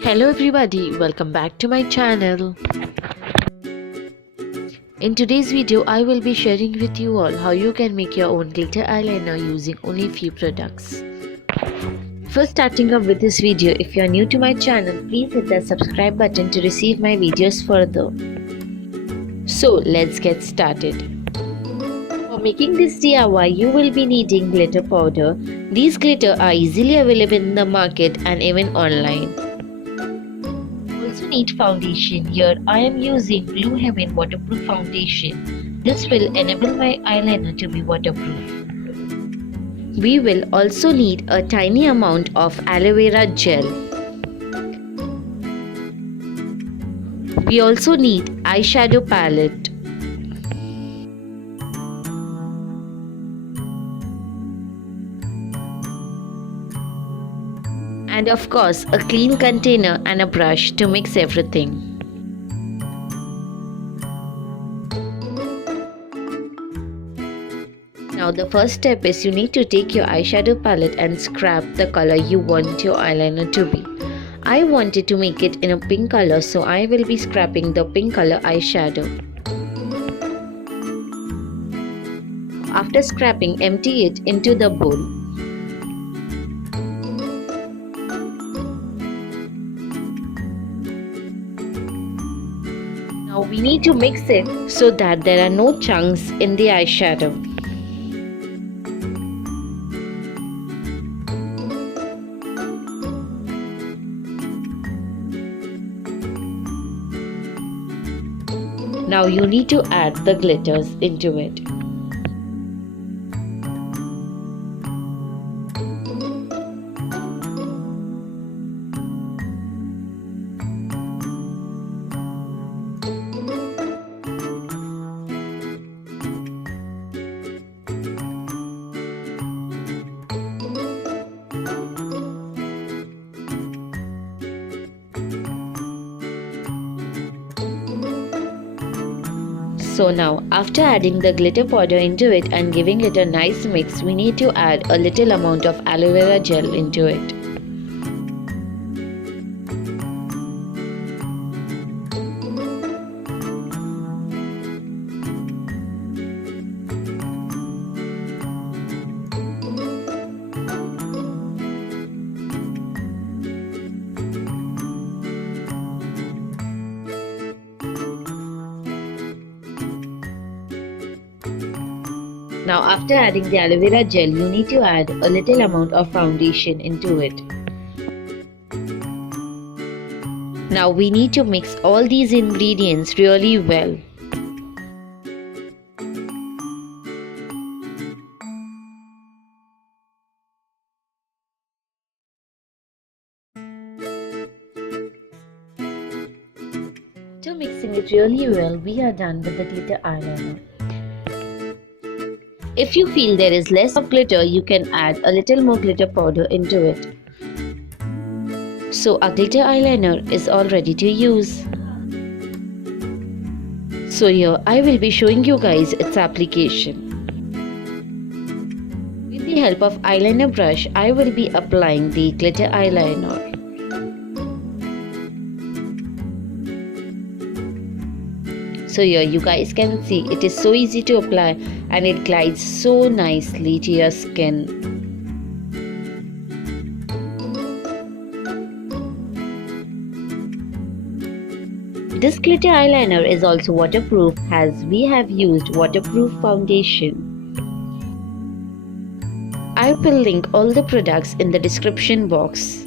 Hello everybody, welcome back to my channel. In today's video, I will be sharing with you all how you can make your own glitter eyeliner using only few products. First, starting up with this video, if you are new to my channel, please hit that subscribe button to receive my videos further. So let's get started. For making this DIY, you will be needing glitter powder. These glitter are easily available in the market and even online. Also need foundation. Here I am using Blue Heaven waterproof foundation. This will enable my eyeliner to be waterproof. We will also need a tiny amount of aloe vera gel. We also need eyeshadow palette. And of course, a clean container and a brush to mix everything. Now the first step is you need to take your eyeshadow palette and scrap the color you want your eyeliner to be. I wanted to make it in a pink color, so I will be scrapping the pink color eyeshadow. After scrapping, empty it into the bowl. Now we need to mix it so that there are no chunks in the eyeshadow. Now you need to add the glitters into it. So now, after adding the glitter powder into it and giving it a nice mix, we need to add a little amount of aloe vera gel into it. Now after adding the aloe vera gel, you need to add a little amount of foundation into it. Now we need to mix all these ingredients really well. After mixing it really well, we are done with the glitter eyeliner. If you feel there is less of glitter, you can add a little more glitter powder into it. So our glitter eyeliner is all ready to use. So here I will be showing you guys its application. With the help of eyeliner brush, I will be applying the glitter eyeliner. So here you guys can see it is so easy to apply and it glides so nicely to your skin. This glitter eyeliner is also waterproof as we have used waterproof foundation. I will link all the products in the description box.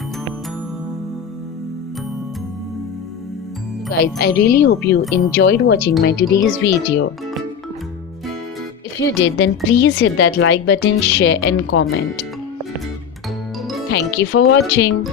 Guys, I really hope you enjoyed watching my today's video. If you did, then please hit that like button, share and comment. Thank you for watching.